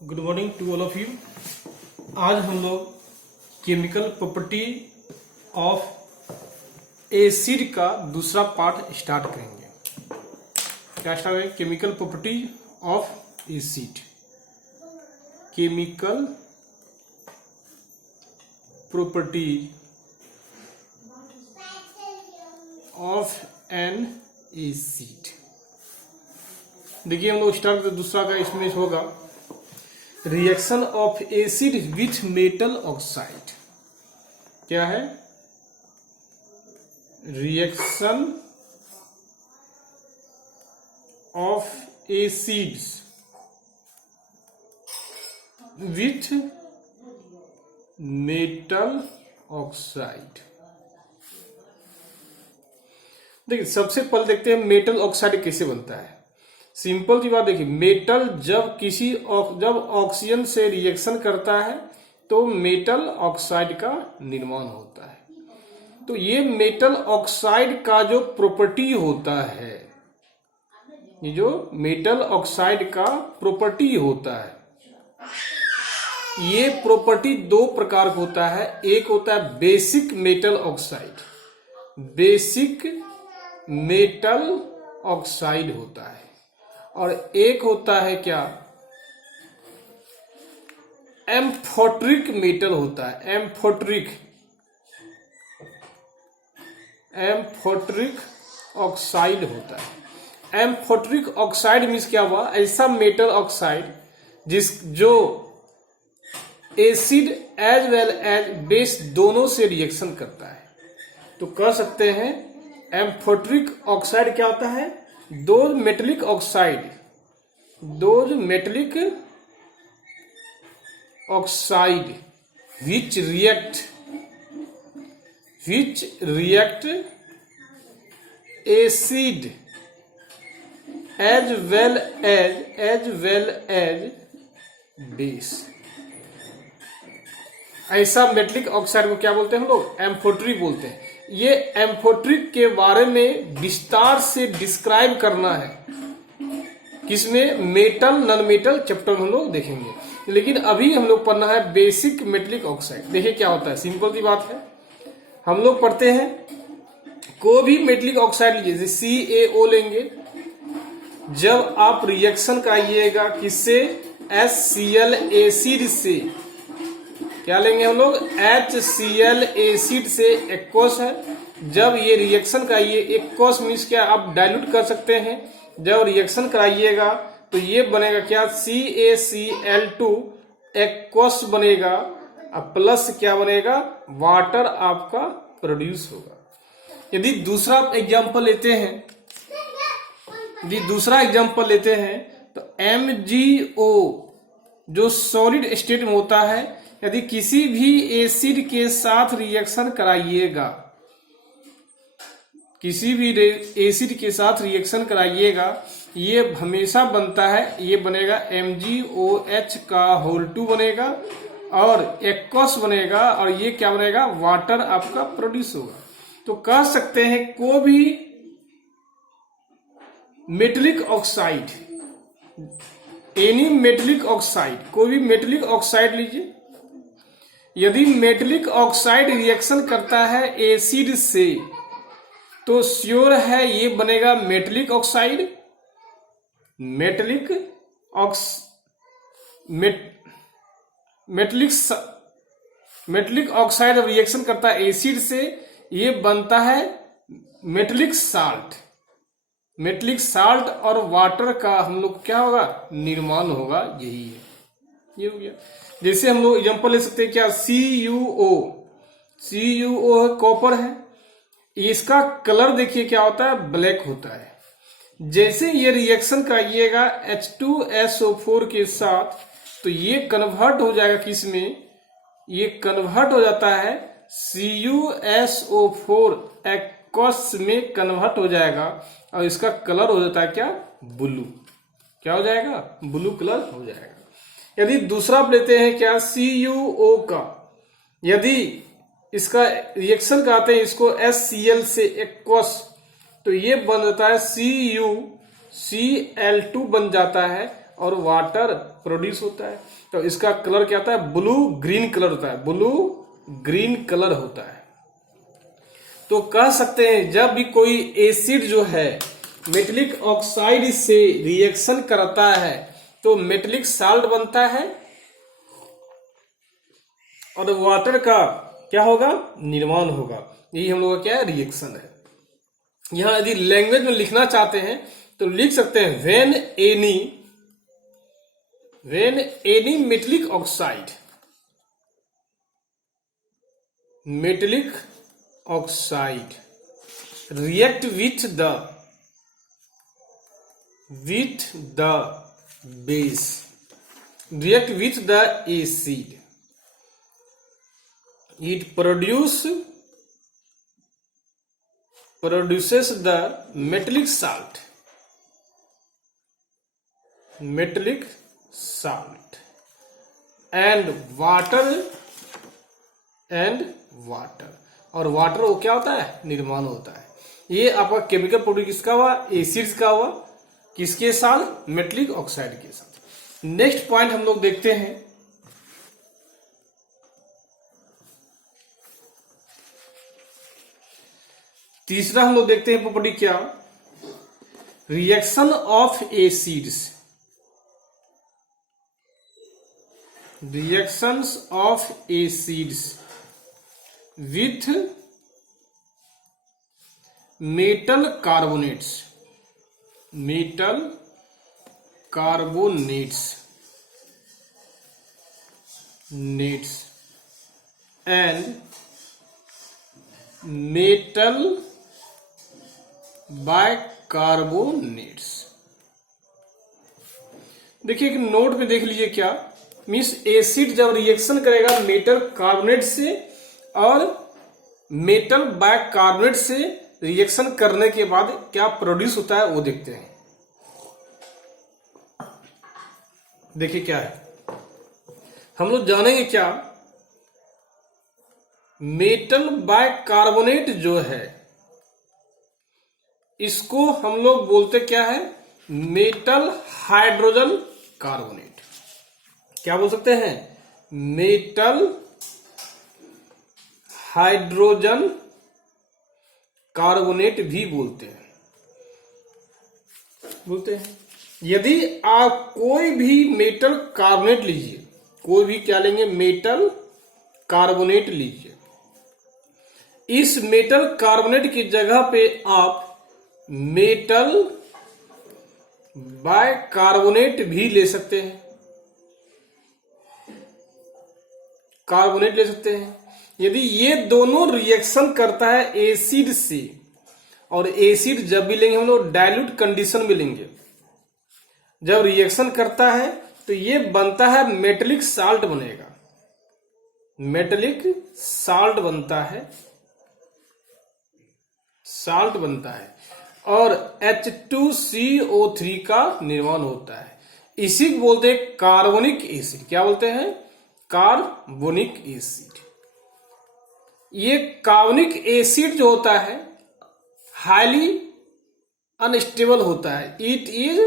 Good morning to all of you. आज हम लोग केमिकल प्रॉपर्टी ऑफ एसिड का दूसरा पार्ट स्टार्ट करेंगे। क्या स्टार्ट करेंगे? Chemical property of acid. Chemical property of N acid. देखिए हम लोग स्टार्ट करते, दूसरा का इसमें होगा reaction of acid with metal oxide. क्या है? Reaction of acids with metal oxide. देखिए सबसे पहले देखते हैं मेटल ऑक्साइड कैसे बनता है। सिंपल सी बात देखिए, मेटल जब ऑक्सीजन से रिएक्शन करता है तो मेटल ऑक्साइड का निर्माण होता है। तो ये मेटल ऑक्साइड का जो प्रॉपर्टी होता है, ये जो मेटल ऑक्साइड का प्रॉपर्टी होता है, ये प्रॉपर्टी दो प्रकार का होता है। एक होता है basic metal oxide, basic metal oxide होता है, और एक होता है क्या? एम्फोट्रिक मेटल होता है। एम्फोट्रिक ऑक्साइड होता है। एम्फोट्रिक ऑक्साइड मीन्स क्या हुआ? ऐसा मेटल ऑक्साइड जो acid as well as base दोनों से रिएक्शन करता है। तो कह सकते हैं एम्फोट्रिक ऑक्साइड क्या होता है? दो metallic oxide which react acid as well as base। ऐसा मेटलिक ऑक्साइड को क्या बोलते हैं हम लोग? एम्फोट्रिक बोलते हैं। ये एम्फोट्रिक के बारे में विस्तार से डिस्क्राइब करना है किसमें? मेटल नॉन मेटल चैप्टर हम लोग देखेंगे। लेकिन अभी हम लोग पढ़ना है बेसिक मेटलिक ऑक्साइड। देखिए क्या होता है, सिंपल सी बात है। हम लोग पढ़ते हैं कोई भी मेटलिक ऑक्साइड लीजिए, जैसे CaO लेंगे। जब आप रिएक्शन कराइएगा किससे? HCl एसिड से। क्या लेंगे हम लोग? HCl एसिड से। एक्वस है। जब ये रिएक्शन कराइए, एक्वस मीन्स क्या? आप डाइल्यूट कर सकते हैं। जब रिएक्शन कराइएगा तो ये बनेगा क्या? CaCl2 एक्वस बनेगा, और प्लस क्या बनेगा? वाटर आपका प्रोड्यूस होगा। यदि दूसरा एग्जांपल लेते हैं तो MgO जो सॉलिड स्टेट में होता है, यदि किसी भी एसिड के साथ रिएक्शन कराइएगा, ये हमेशा बनता है, ये बनेगा MgOH का होल 2 बनेगा, और एक्वस बनेगा, और ये क्या बनेगा? वाटर आपका प्रोड्यूस होगा। तो कह सकते हैं कोई भी मेटलिक ऑक्साइड, कोई भी मेटलिक ऑक्साइड लीजिए। यदि मेटलिक ऑक्साइड रिएक्शन करता है एसिड से, तो श्योर है ये बनेगा metallic oxide. Metallic oxide reaction करता है एसिड से, ये बनता है मेटलिक साल्ट, और वाटर का हम लोग क्या होगा? निर्माण होगा। यही है, ये हो गया। जैसे हम लोग एग्जांपल ले सकते हैं क्या? CuO है, कॉपर है। इसका कलर देखिए क्या होता है? ब्लैक होता है। जैसे ये रिएक्शन कराइएगा H2SO4 के साथ, तो ये कन्वर्ट हो जाएगा किसमें? ये कन्वर्ट हो जाता है CuSO4 एक्वस में कन्वर्ट हो जाएगा, और इसका कलर हो जाता है क्या? ब्लू। क्या हो जाएगा? ब्लू कलर हो जाएगा। यदि दूसरा आप लेते हैं क्या? CuO का, यदि इसका रिएक्शन कराते हैं इसको HCl से एक्वस, तो ये बन जाता है CuCl2 बन जाता है, और वाटर प्रोड्यूस होता है। तो इसका कलर क्या होता है? ब्लू ग्रीन कलर होता है, ब्लू ग्रीन कलर होता है। तो कह सकते हैं जब भी कोई एसिड जो है मेटलिक ऑक्साइड से रिएक्शन करता है तो मेटलिक साल्ट बनता है और वाटर का क्या होगा? निर्माण होगा। यही हम लोग का क्या है? रिएक्शन है। यहां यदि लैंग्वेज में लिखना चाहते हैं तो लिख सकते हैं when any metallic oxide react with the base, react with the acid, it produces the metallic salt and water और वाटर वो क्या होता है? निर्माण होता है। ये आपका केमिकल प्रोडक्ट किसका हुआ? एसिड्स का हुआ। किसके साथ? मेटलिक ऑक्साइड के साथ। नेक्स्ट पॉइंट हम लोग देखते हैं, तीसरा हम लोग देखते हैं प्रॉपर्टी क्या? Reaction of acids, reactions of acids with metal carbonates and metal bicarbonates। देखिए एक नोट पे देख लीजिए क्या मीन्स एसिड जब रिएक्शन करेगा मेटल कार्बोनेट से और मेटल बाइकार्बोनेट से रिएक्शन करने के बाद क्या प्रोड्यूस होता है वो देखते हैं। देखिए क्या है, हम लोग जानेंगे क्या? मेटल बाइकार्बोनेट जो है इसको हम लोग बोलते क्या है? Metal hydrogen carbonate. क्या बोल सकते हैं? मेटल हाइड्रोजन कार्बोनेट भी बोलते हैं। यदि आप कोई भी मेटल कार्बोनेट लीजिए, कोई भी क्या लेंगे? मेटल कार्बोनेट लीजिए। इस मेटल कार्बोनेट की जगह पे आप मेटल बाइकार्बोनेट भी ले सकते हैं, कार्बोनेट ले सकते हैं। यदि ये दोनों रिएक्शन करता है एसिड से, और एसिड जब भी लेंगे हम लोग डाइल्यूट कंडीशन में लेंगे, जब रिएक्शन करता है तो ये बनता है मेटलिक साल्ट बनेगा, मेटलिक साल्ट बनता है और H2CO3 का निर्माण होता है। इसी को बोलते हैं कार्बोनिक एसिड। क्या बोलते हैं? Carbonic acid. ये कार्बोनिक एसिड जो होता है हाईली अनस्टेबल होता है, इट इज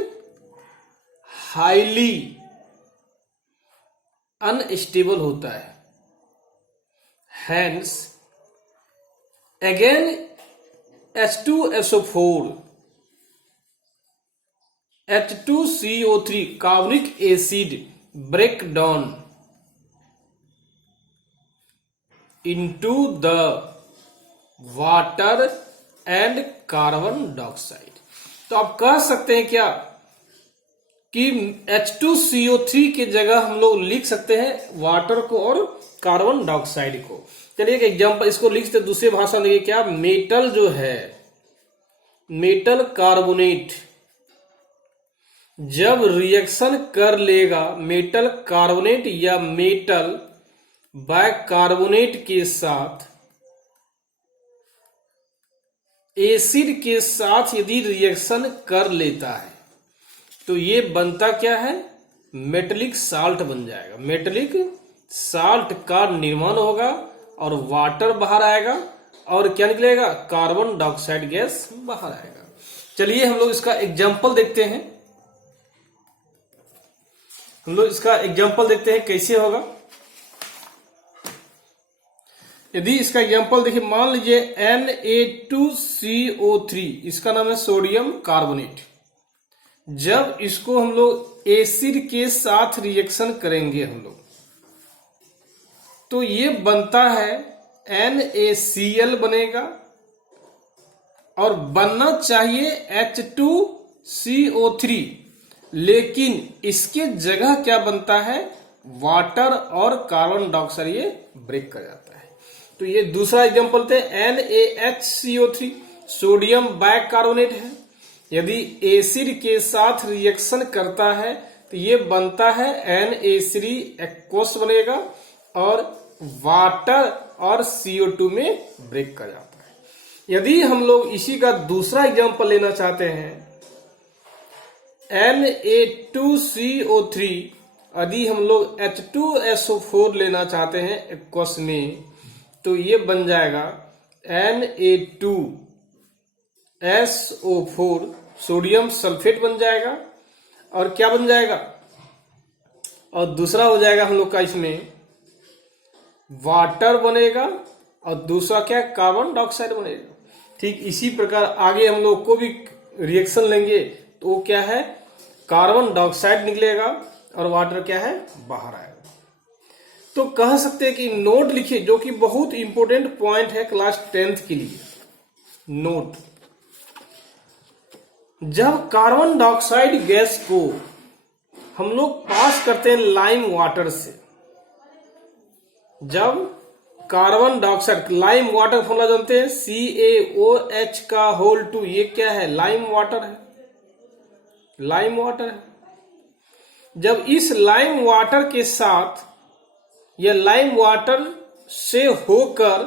हाईली अनस्टेबल होता है। Hence again H2SO4 H2CO3 carbonic acid break down into the water and carbon dioxide। तो आप कह सकते हैं क्या कि H2CO3 की जगह हम लोग लिख सकते हैं वाटर को और कार्बन डाइऑक्साइड को। चलिए एक एग्जांपल इसको लिखते दूसरी भाषा में देखिए क्या? मेटल जो है, मेटल कार्बोनेट जब रिएक्शन कर लेगा मेटल कार्बोनेट या मेटल बाइकार्बोनेट के साथ, एसिड के साथ यदि रिएक्शन कर लेता है तो ये बनता क्या है? मेटलिक साल्ट बन जाएगा। मेटलिक साल्ट का निर्माण होगा और वाटर बाहर आएगा और क्या निकलेगा? कार्बन डाइऑक्साइड गैस बाहर आएगा। चलिए हम लोग इसका एग्जाम्पल देखते हैं। हम लोग इसका एग्जांपल देखते हैं कैसे होगा। यदि इसका एग्जांपल देखिए, मान लीजिए Na2CO3, इसका नाम है सोडियम कार्बोनेट। जब इसको हम लोग एसिड के साथ रिएक्शन करेंगे हम लोग, तो ये बनता है NaCl बनेगा, और बनना चाहिए H2CO3, लेकिन इसके जगह क्या बनता है, वाटर और कार्बन डाइऑक्साइड ये ब्रेक कर जाता है। तो ये दूसरा एग्जांपल थे, NaHCO3 सोडियम बाइकार्बोनेट है। यदि एसिड के साथ रिएक्शन करता है तो ये बनता है Na3 एक्वस बनेगा, और वाटर और CO2 में ब्रेक कर जाता है। यदि हम लोग इसी का दूसरा एग्जांपल लेना चाहते हैं, Na2CO3, यदि हम लोग H2SO4 लेना चाहते हैं एक्वस में, तो ये बन जाएगा Na2SO4 सोडियम सल्फेट बन जाएगा, और क्या बन जाएगा, और दूसरा हो जाएगा हम लोग का इसमें वाटर बनेगा, और दूसरा क्या, कार्बन डाइऑक्साइड बनेगा। ठीक इसी प्रकार आगे हम लोग को भी रिएक्शन लेंगे तो वो क्या है, कार्बन डाइऑक्साइड निकलेगा और वाटर क्या है, बाहर आएगा। तो कह सकते हैं कि नोट लिखिए, जो कि बहुत इंपॉर्टेंट पॉइंट है क्लास 10th के लिए। नोट, जब कार्बन डाइऑक्साइड गैस को हम लोग पास करते हैं लाइम वाटर से, जब carbon dioxide, lime water formula जानते हैं, CaOH का होल 2, ये क्या है, लाइम वाटर है, लाइम वाटर है। जब इस लाइम वाटर के साथ या लाइम वाटर से होकर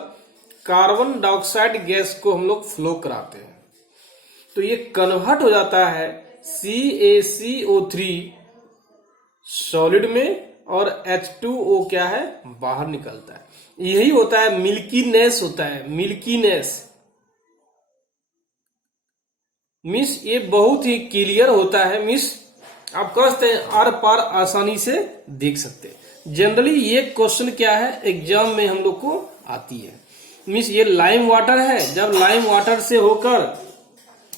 कार्बन डाइऑक्साइड गैस को हम लोग फ्लो कराते हैं, तो ये कन्वर्ट हो जाता है CaCO3 सॉलिड में, और H2O क्या है, बाहर निकलता है। यही होता है मिल्कीनेस, होता है मिल्कीनेस। मिस ये बहुत ही क्लियर होता है, मिस आप कह सकते हैं आर पार आसानी से देख सकते हैं। जनरली ये क्वेश्चन क्या है, एग्जाम में हम लोग को आती है। मिस ये लाइम वाटर है, जब लाइम वाटर से होकर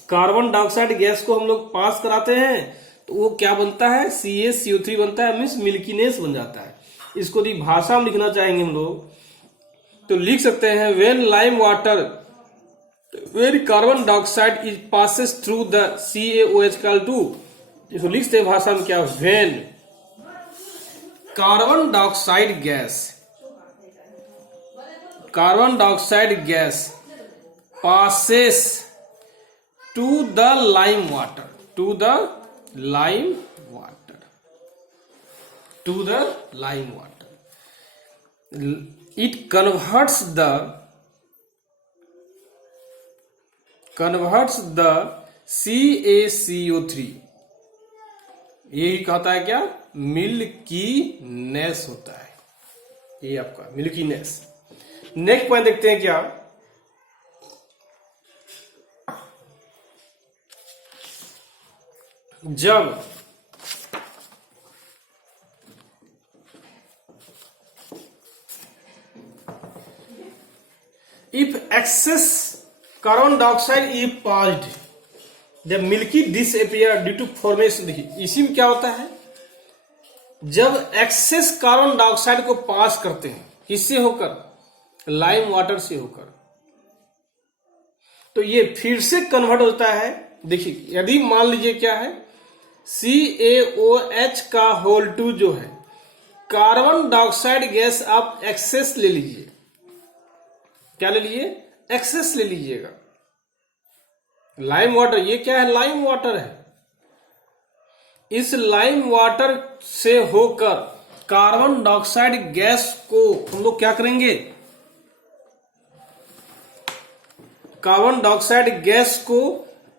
कार्बन डाइऑक्साइड गैस को हम लोग पास कराते हैं तो वो क्या बनता है, CaCO3 बनता है, मीन्स मिल्कीनेस बन जाता है। इसको यदि भाषा में लिखना चाहेंगे हम लोग तो लिख सकते हैं, when lime water, when carbon dioxide is passes through the CaOH2, इसको लिखते हैं भाषा में क्या, when carbon dioxide gas passes to the lime water, it converts the CaCO3, यही कहता है क्या, मिल्कीनेस होता है, ये आपका मिल्कीनेस। नेक्स्ट पॉइंट देखते हैं क्या, जब if excess carbon dioxide is passed, जब milky disappear due to formation, देखिए इसी में क्या होता है, जब एक्सेस कार्बन डाइऑक्साइड को पास करते हैं, किससे होकर, लाइम वाटर से होकर, तो ये फिर से कन्वर्ट होता है। देखिए यदि मान लीजिए क्या है, CaOH का होल 2 जो है, कार्बन डाइऑक्साइड गैस आप एक्सेस ले लीजिए, क्या ले लीजिए, एक्सेस ले लीजिएगा। लाइम वाटर, ये क्या है, लाइम वाटर है। इस लाइम वाटर से होकर कार्बन डाइऑक्साइड गैस को हम लोग क्या करेंगे, कार्बन डाइऑक्साइड गैस को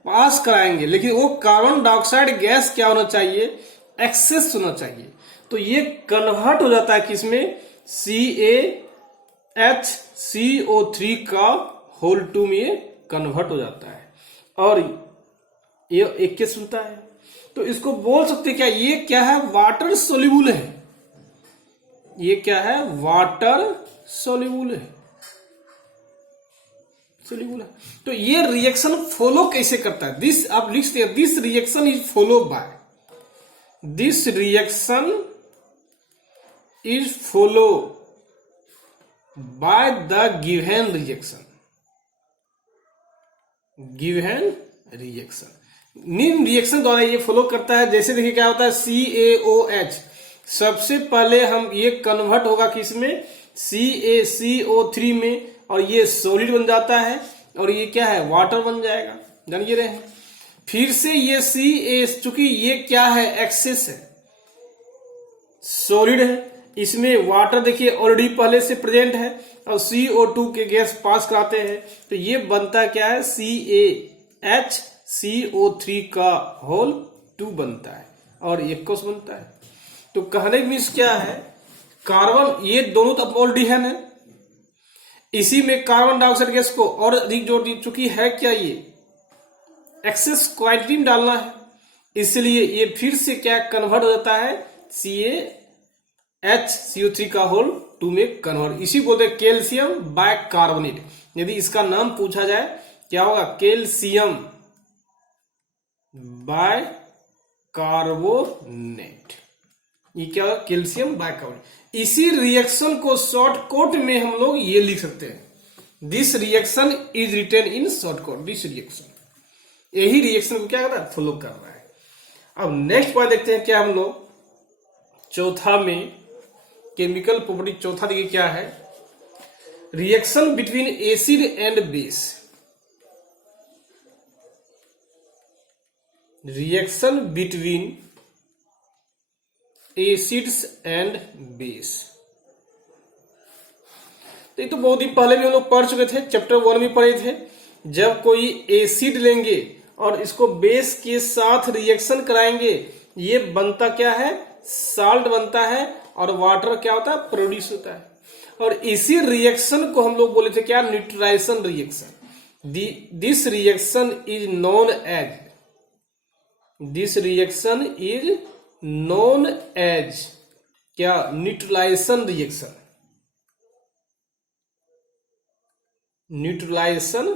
पास कराएंगे, लेकिन वो कार्बन डाइऑक्साइड गैस क्या होना चाहिए, एक्सेस होना चाहिए। तो ये कन्वर्ट हो जाता है किसमें, CaHCO3 का होल 2 में ये कन्वर्ट हो जाता है, और ये एक के सुनता है। तो इसको बोल सकते हैं क्या, ये क्या है, वाटर सोल्यूबल है। ये क्या है, वाटर सोल्यूबल है, सोल्यूबल है। तो ये रिएक्शन फॉलो कैसे करता है, दिस आप लिख सकते हैं, this reaction is follow by, this reaction is follow by the given reaction, given reaction, निम्न रिएक्शन द्वारा ये फॉलो करता है। जैसे देखिए क्या होता है, CaOH, सबसे पहले हम ये कन्वर्ट होगा किसमें, CaCO3 में, और ये सॉलिड बन जाता है, और ये क्या है, वाटर बन जाएगा, जान ये रहे हैं। फिर से ये Ca, चूंकि ये क्या है, एक्सेस है, सॉलिड है, इसमें वाटर देखिए ऑलरेडी पहले से प्रेजेंट है, और CO2 के गैस पास कराते हैं, तो ये बनता क्या है, CaHCO3 का होल 2 बनता है, और एक्वस बनता है। तो कहने की मीन्स क्या है, कार्बन, ये दोनों तो ऑलरेडी है, इसी में कार्बन डाइऑक्साइड गैस को और अधिक जोड़ दी, चूंकि है क्या, ये एक्सेस क्वांटिटी में डालना है, इसलिए ये फिर से क्या कन्वर्ट हो जाता है, CaHCO3 का होल 2 में कन्वर्ट, इसी बोलते हैं कैल्शियम बाइकार्बोनेट। यदि इसका नाम पूछा जाए क्या होगा, कैल्शियम बाइकार्बोनेट, ये क्या होगा, कैल्शियम बाइकार्बोनेट। इसी रिएक्शन को शॉर्ट कोट में हम लोग ये लिख सकते हैं, this reaction is written in short cut, this reaction, यही रिएक्शन को क्या कर रहा है, फॉलो कर रहा है। अब नेक्स्ट पॉइंट देखते हैं क्या हम लोग, चौथा में केमिकल प्रॉपर्टी, चौथा देखिए क्या है, reaction between acid and base, reaction between acids and base. तो ये तो बहुत दिन पहले भी हम लोग पढ़ चुके थे, चैप्टर 1 में पढ़े थे। जब कोई एसिड लेंगे और इसको बेस के साथ रिएक्शन कराएंगे, ये बनता क्या है, साल्ट बनता है, और वाटर क्या होता है, प्रोड्यूस होता है। और इसी रिएक्शन को हम लोग बोले थे क्या, neutralisation reaction. This reaction is known as, this reaction is known as क्या, न्यूट्रलाइजेशन रिएक्शन, न्यूट्रलाइजेशन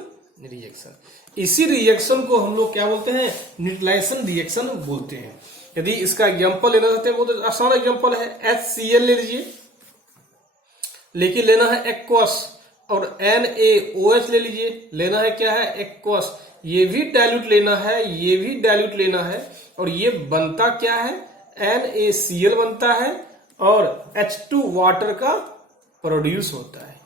रिएक्शन। इसी रिएक्शन को हम लोग क्या बोलते हैं, न्यूट्रलाइजेशन रिएक्शन बोलते हैं। यदि इसका एग्जांपल लेना चाहते हैं, बहुत आसान एग्जांपल है, HCl ले लीजिए, लेकिन लेना है एक्वस, और NaOH ले लीजिए, लेना है क्या है, एक्वस। ये भी डाइल्यूट लेना है, ये भी डाइल्यूट लेना है, और ये बनता क्या है, NaCl बनता है, और H2 वाटर का प्रोड्यूस होता है,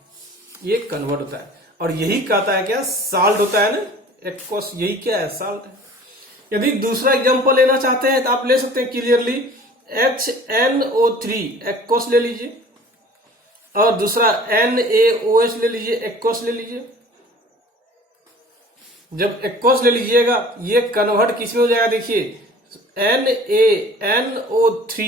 ये कन्वर्ट होता है, और यही कहता है क्या, साल्ट होता है ना, एक्वस, यही क्या है, साल्ट है। यदि दूसरा एग्जांपल लेना चाहते हैं तो आप ले सकते हैं क्लियरली, HNO3 एक्वस ले लीजिए, और दूसरा NaOH ले लीजिए, एक्वस ले लीजिए। जब एक्वस ले लीजिएगा, ये कन्वर्ट किस में हो जाएगा, देखिए NaNO3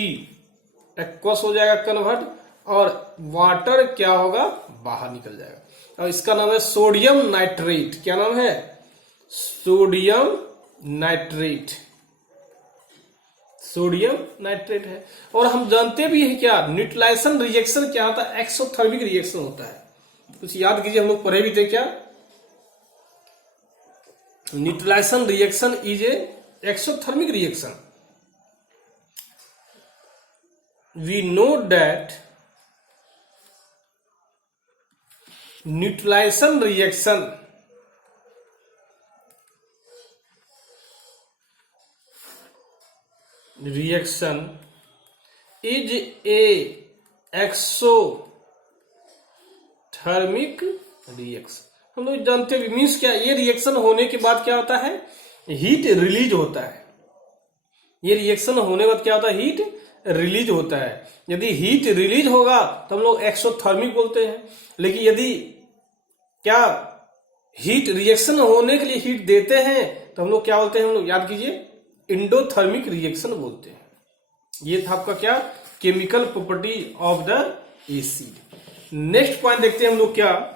एक्वस हो जाएगा कन्वर्ट, और वाटर क्या होगा, बाहर निकल जाएगा, और इसका नाम है सोडियम नाइट्रेट। क्या नाम है, सोडियम नाइट्रेट, सोडियम नाइट्रेट है। और हम जानते भी हैं क्या, न्यूट्रलाइजेशन रिएक्शन क्या होता है, एक्सोथर्मिक रिएक्शन होता है। कुछ याद कीजिए, हम लोग पढ़े भी थे क्या, neutralisation reaction is a exothermic reaction. We know that neutralisation reaction is a exothermic reaction. हम लोग जानते हैं, मीन्स क्या, ये रिएक्शन होने के बाद क्या होता है, हीट रिलीज होता है। ये रिएक्शन होने के बाद क्या होता है, हीट रिलीज होता है। यदि हीट रिलीज होगा तो हम लोग एक्सोथर्मिक बोलते हैं। लेकिन यदि क्या हीट रिएक्शन होने के लिए हीट देते हैं तो हम लोग क्या बोलते हैं, हम लोग याद कीजिए, इंडोथर्मिक रिएक्शन बोलते हैं। ये था आपका क्या, chemical property of the acid. Next point देखते हैं हम लोग क्या,